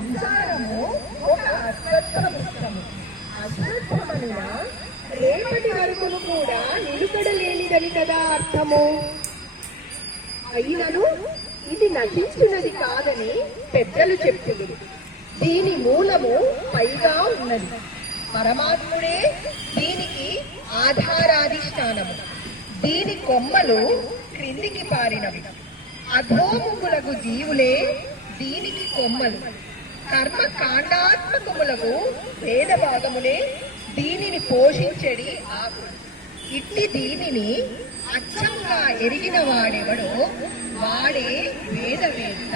సంసారము ఒక అశ్వత్థ పుస్తకము అశ్వత్థమనిన రేపటి వరకును కూడా నిలుకడలేనిదని కదా అర్థము? అయినను ఇది నశించినది కాదని పెద్దలు చెప్పింది దీని మూలము పైగా ఉన్నది. పరమాత్ముడే దీనికి ఆధారాధిష్టానము. దీని కొమ్మలు క్రిందికి పారినవి. అధోముఖులకు జీవులే దీనికి కొమ్మలు. కర్మ కాండాత్మకములకు వేద భాగములే దీనిని పోషించడి ఆకు ఇట్టి దీనిని అచ్చంగా ఎరిగిన వాడెవడో వాడే వేదవేత్త.